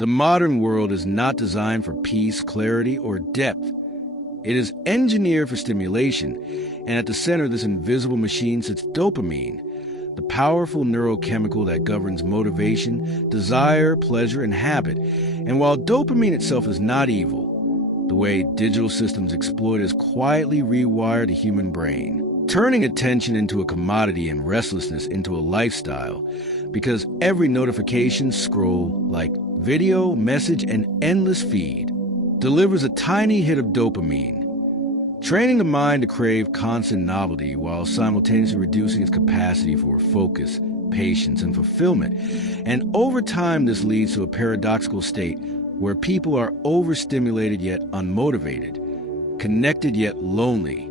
The modern world is not designed for peace, clarity, or depth. It is engineered for stimulation, and at the center of this invisible machine sits dopamine, the powerful neurochemical that governs motivation, desire, pleasure, and habit. And while dopamine itself is not evil, the way digital systems exploit is quietly rewired the human brain, turning attention into a commodity and restlessness into a lifestyle, because every notification, scroll, like, video, message, and endless feed delivers a tiny hit of dopamine, training the mind to crave constant novelty while simultaneously reducing its capacity for focus, patience, and fulfillment. And over time, this leads to a paradoxical state where people are overstimulated yet unmotivated, connected yet lonely,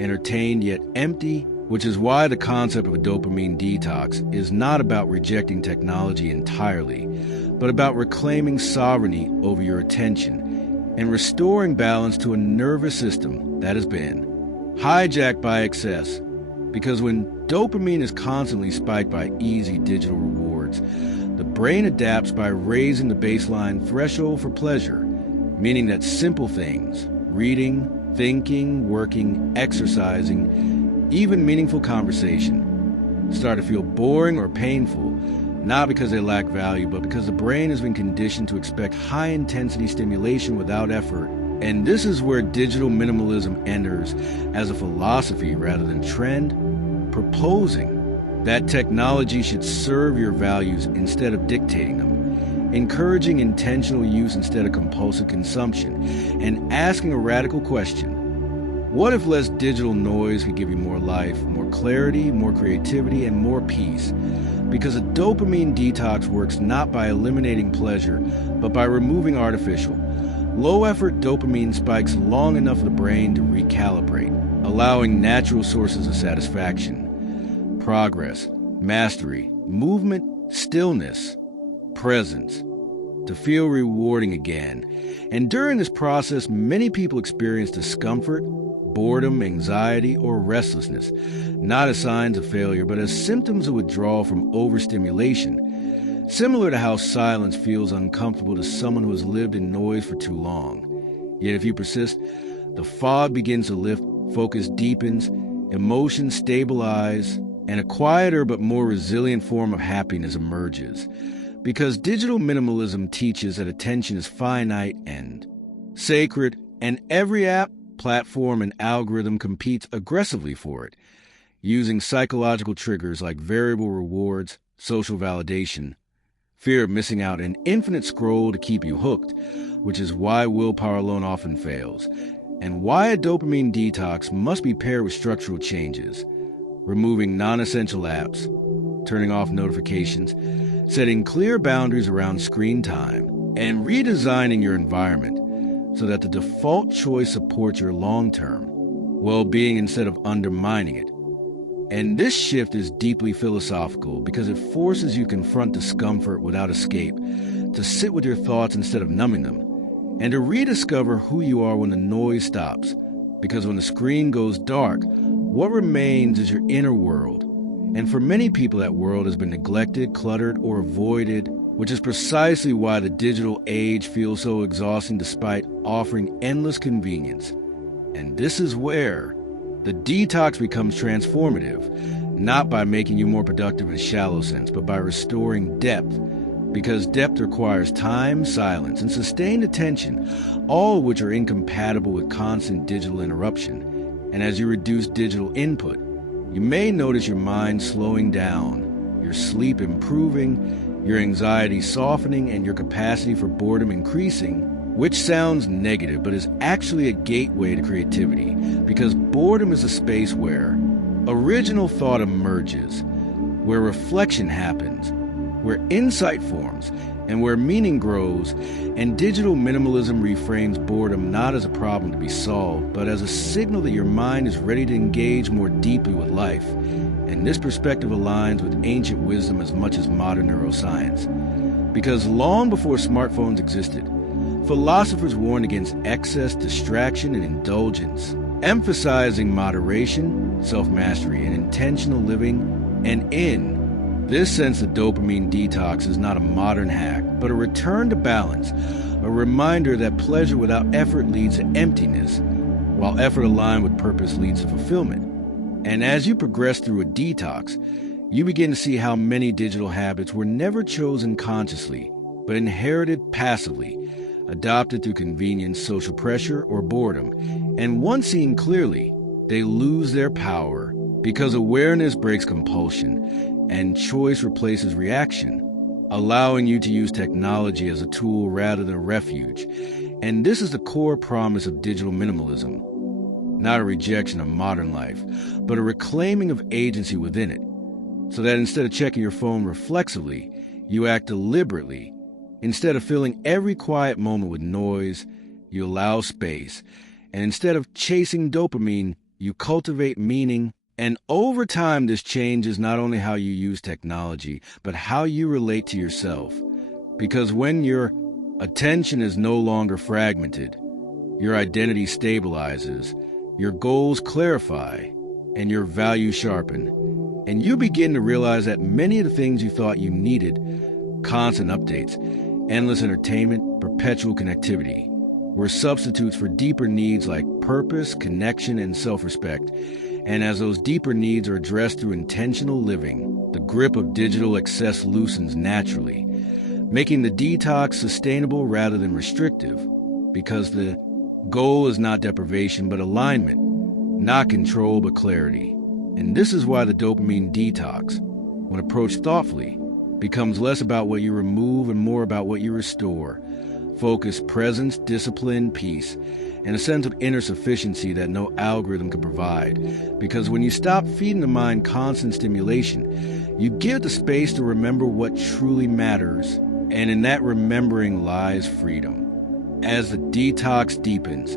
entertained yet empty, which is why the concept of a dopamine detox is not about rejecting technology entirely, but about reclaiming sovereignty over your attention and restoring balance to a nervous system that has been hijacked by excess. Because when dopamine is constantly spiked by easy digital rewards, the brain adapts by raising the baseline threshold for pleasure, meaning that simple things, reading, thinking, working, exercising, even meaningful conversation, start to feel boring or painful, not because they lack value, but because the brain has been conditioned to expect high-intensity stimulation without effort. And this is where digital minimalism enters as a philosophy rather than trend, proposing that technology should serve your values instead of dictating them, encouraging intentional use instead of compulsive consumption, and asking a radical question: what if less digital noise could give you more life, more clarity, more creativity, and more peace? Because a dopamine detox works not by eliminating pleasure, but by removing artificial, low-effort dopamine spikes long enough for the brain to recalibrate, allowing natural sources of satisfaction, progress, mastery, movement, stillness, presence, to feel rewarding again. And during this process, many people experience discomfort, boredom, anxiety, or restlessness, not as signs of failure, but as symptoms of withdrawal from overstimulation, similar to how silence feels uncomfortable to someone who has lived in noise for too long. Yet if you persist, the fog begins to lift, focus deepens, emotions stabilize, and a quieter but more resilient form of happiness emerges. Because digital minimalism teaches that attention is finite and sacred, and every app, platform, and algorithm competes aggressively for it, using psychological triggers like variable rewards, social validation, fear of missing out, and infinite scroll to keep you hooked, which is why willpower alone often fails, and why a dopamine detox must be paired with structural changes, removing non-essential apps, turning off notifications, setting clear boundaries around screen time, and redesigning your environment so that the default choice supports your long-term well-being instead of undermining it. And this shift is deeply philosophical because it forces you to confront discomfort without escape, to sit with your thoughts instead of numbing them, and to rediscover who you are when the noise stops. Because when the screen goes dark, what remains is your inner world. And for many people, that world has been neglected, cluttered, or avoided, which is precisely why the digital age feels so exhausting despite offering endless convenience. And this is where the detox becomes transformative, not by making you more productive in a shallow sense, but by restoring depth, because depth requires time, silence, and sustained attention, all of which are incompatible with constant digital interruption. And as you reduce digital input, you may notice your mind slowing down, your sleep improving, your anxiety softening, and your capacity for boredom increasing, which sounds negative, but is actually a gateway to creativity, because boredom is a space where original thought emerges, where reflection happens, where insight forms, and where meaning grows. And digital minimalism reframes boredom not as a problem to be solved, but as a signal that your mind is ready to engage more deeply with life. And this perspective aligns with ancient wisdom as much as modern neuroscience. Because long before smartphones existed, philosophers warned against excess, distraction, and indulgence, emphasizing moderation, self-mastery, and intentional living. And in This sense of dopamine detox is not a modern hack, but a return to balance, a reminder that pleasure without effort leads to emptiness, while effort aligned with purpose leads to fulfillment. And as you progress through a detox, you begin to see how many digital habits were never chosen consciously, but inherited passively, adopted through convenience, social pressure, or boredom. And once seen clearly, they lose their power because awareness breaks compulsion and choice replaces reaction, allowing you to use technology as a tool rather than a refuge. And this is the core promise of digital minimalism. Not a rejection of modern life, but a reclaiming of agency within it, so that instead of checking your phone reflexively, you act deliberately. Instead of filling every quiet moment with noise, you allow space. And instead of chasing dopamine, you cultivate meaning. And over time, this changes not only how you use technology, but how you relate to yourself. Because when your attention is no longer fragmented, your identity stabilizes, your goals clarify, and your values sharpen. And you begin to realize that many of the things you thought you needed, constant updates, endless entertainment, perpetual connectivity, were substitutes for deeper needs like purpose, connection, and self-respect. And as those deeper needs are addressed through intentional living, the grip of digital excess loosens naturally, making the detox sustainable rather than restrictive, because the goal is not deprivation but alignment, not control but clarity. And this is why the dopamine detox, when approached thoughtfully, becomes less about what you remove and more about what you restore. Focus, presence, discipline, peace, and a sense of inner sufficiency that no algorithm can provide. Because when you stop feeding the mind constant stimulation, you give the space to remember what truly matters, and in that remembering lies freedom. As the detox deepens,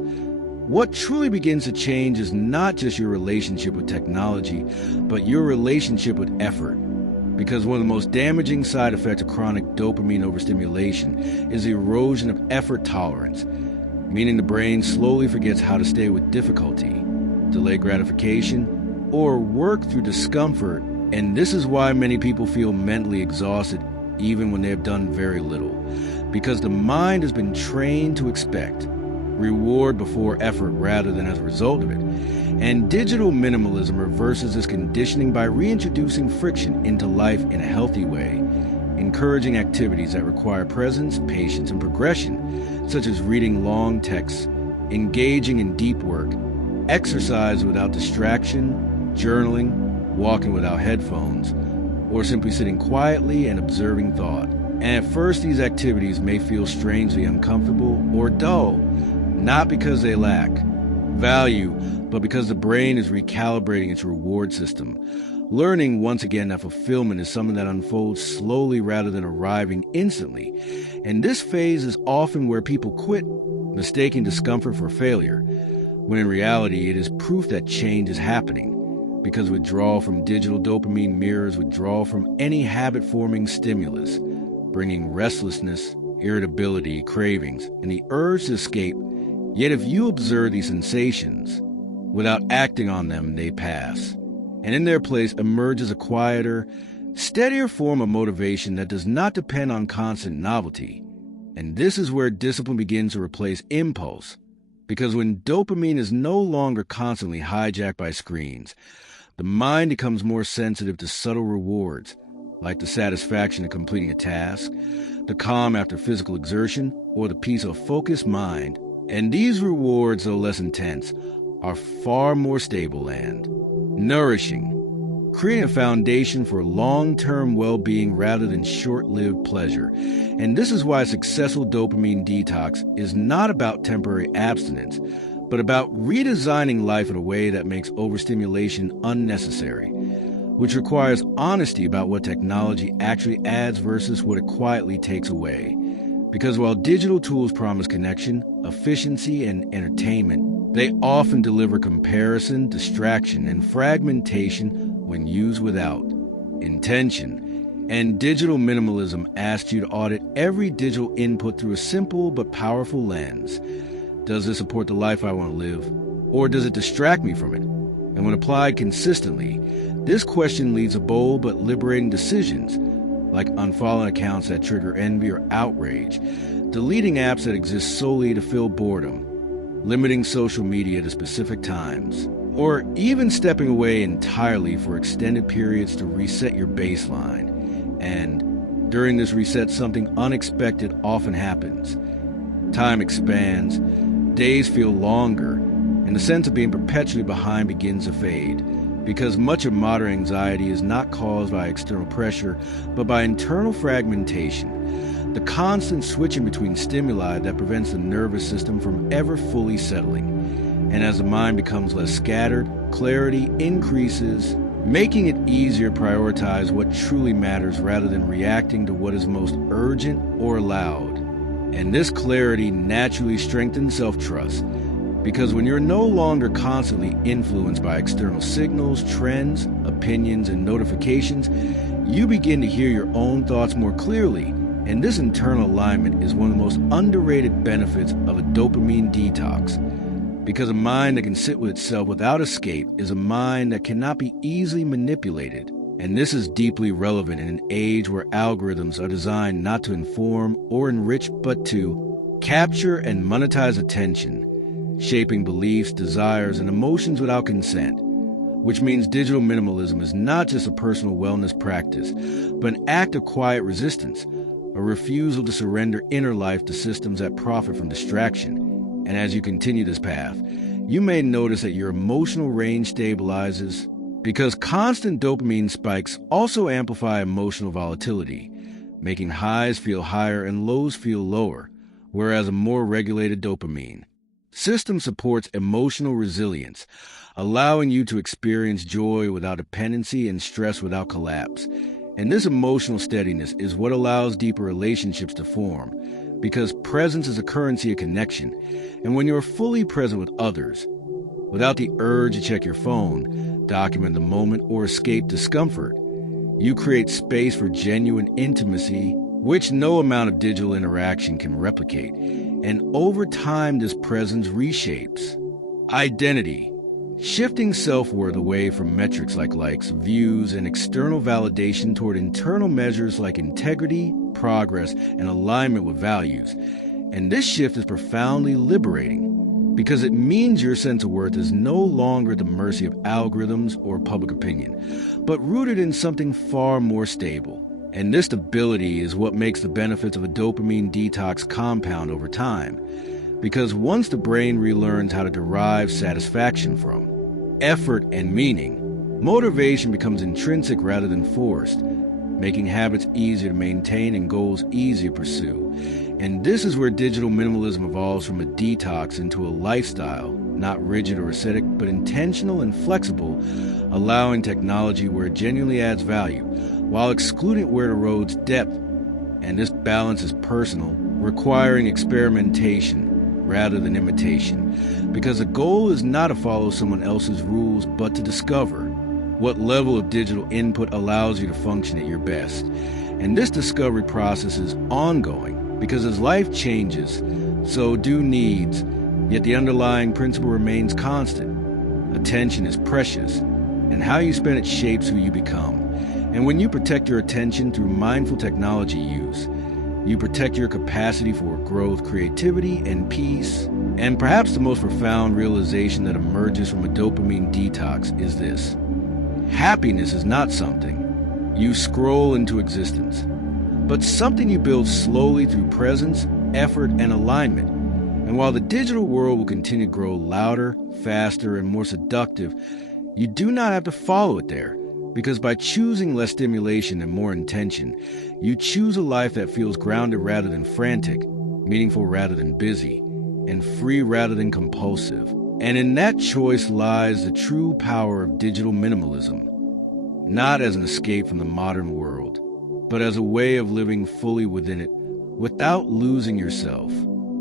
what truly begins to change is not just your relationship with technology, but your relationship with effort. Because one of the most damaging side effects of chronic dopamine overstimulation is the erosion of effort tolerance, meaning the brain slowly forgets how to stay with difficulty, delay gratification, or work through discomfort. And this is why many people feel mentally exhausted even when they have done very little, because the mind has been trained to expect reward before effort rather than as a result of it. And digital minimalism reverses this conditioning by reintroducing friction into life in a healthy way, encouraging activities that require presence, patience, and progression, such as reading long texts, engaging in deep work, exercise without distraction, journaling, walking without headphones, or simply sitting quietly and observing thought. And at first, these activities may feel strangely uncomfortable or dull, not because they lack value, but because the brain is recalibrating its reward system, learning once again that fulfillment is something that unfolds slowly rather than arriving instantly. And this phase is often where people quit, mistaking discomfort for failure, when in reality it is proof that change is happening, because withdrawal from digital dopamine mirrors withdrawal from any habit-forming stimulus, bringing restlessness, irritability, cravings, and the urge to escape. Yet if you observe these sensations, without acting on them, they pass. And in their place emerges a quieter, steadier form of motivation that does not depend on constant novelty. And this is where discipline begins to replace impulse. Because when dopamine is no longer constantly hijacked by screens, the mind becomes more sensitive to subtle rewards, like the satisfaction of completing a task, the calm after physical exertion, or the peace of a focused mind. And these rewards, though less intense, are far more stable and nourishing, creating a foundation for long-term well-being rather than short-lived pleasure. And this is why successful dopamine detox is not about temporary abstinence, but about redesigning life in a way that makes overstimulation unnecessary, which requires honesty about what technology actually adds versus what it quietly takes away. Because while digital tools promise connection, efficiency, and entertainment, they often deliver comparison, distraction, and fragmentation when used without intention. And digital minimalism asks you to audit every digital input through a simple but powerful lens. Does this support the life I want to live, or does it distract me from it? And when applied consistently, This question leads to bold but liberating decisions, like unfollowing accounts that trigger envy or outrage, deleting apps that exist solely to fill boredom, limiting social media to specific times, or even stepping away entirely for extended periods to reset your baseline. And during this reset, something unexpected often happens. Time expands, days feel longer, and the sense of being perpetually behind begins to fade, because much of modern anxiety is not caused by external pressure, but by internal fragmentation, the constant switching between stimuli that prevents the nervous system from ever fully settling. And as the mind becomes less scattered, clarity increases, making it easier to prioritize what truly matters rather than reacting to what is most urgent or loud. And this clarity naturally strengthens self-trust, because when you're no longer constantly influenced by external signals, trends, opinions, and notifications, you begin to hear your own thoughts more clearly. And this internal alignment is one of the most underrated benefits of a dopamine detox, because a mind that can sit with itself without escape is a mind that cannot be easily manipulated. And this is deeply relevant in an age where algorithms are designed not to inform or enrich, but to capture and monetize attention, shaping beliefs, desires, and emotions without consent, which means digital minimalism is not just a personal wellness practice, but an act of quiet resistance, a refusal to surrender inner life to systems that profit from distraction. And as you continue this path, you may notice that your emotional range stabilizes, because constant dopamine spikes also amplify emotional volatility, making highs feel higher and lows feel lower, whereas a more regulated dopamine system supports emotional resilience, allowing you to experience joy without dependency and stress without collapse. And this emotional steadiness is what allows deeper relationships to form, because presence is a currency of connection. And when you're fully present with others, without the urge to check your phone, document the moment, or escape discomfort, you create space for genuine intimacy, which no amount of digital interaction can replicate. And over time, this presence reshapes identity, shifting self-worth away from metrics like likes, views, and external validation toward internal measures like integrity, progress, and alignment with values. And this shift is profoundly liberating, because it means your sense of worth is no longer at the mercy of algorithms or public opinion, but rooted in something far more stable. And this stability is what makes the benefits of a dopamine detox compound over time, because once the brain relearns how to derive satisfaction from effort and meaning, motivation becomes intrinsic rather than forced, making habits easier to maintain and goals easier to pursue. And this is where digital minimalism evolves from a detox into a lifestyle, not rigid or ascetic, but intentional and flexible, allowing technology where it genuinely adds value, while excluding where it erodes depth. And this balance is personal, requiring experimentation rather than imitation, because the goal is not to follow someone else's rules, but to discover what level of digital input allows you to function at your best. And this discovery process is ongoing, because as life changes, so do needs, yet the underlying principle remains constant. Attention is precious, and how you spend it shapes who you become. And when you protect your attention through mindful technology use, you protect your capacity for growth, creativity, and peace. And perhaps the most profound realization that emerges from a dopamine detox is this: happiness is not something you scroll into existence, but something you build slowly through presence, effort, and alignment. And while the digital world will continue to grow louder, faster, and more seductive, you do not have to follow it there, because by choosing less stimulation and more intention, you choose a life that feels grounded rather than frantic, meaningful rather than busy, and free rather than compulsive. And in that choice lies the true power of digital minimalism, not as an escape from the modern world, but as a way of living fully within it without losing yourself.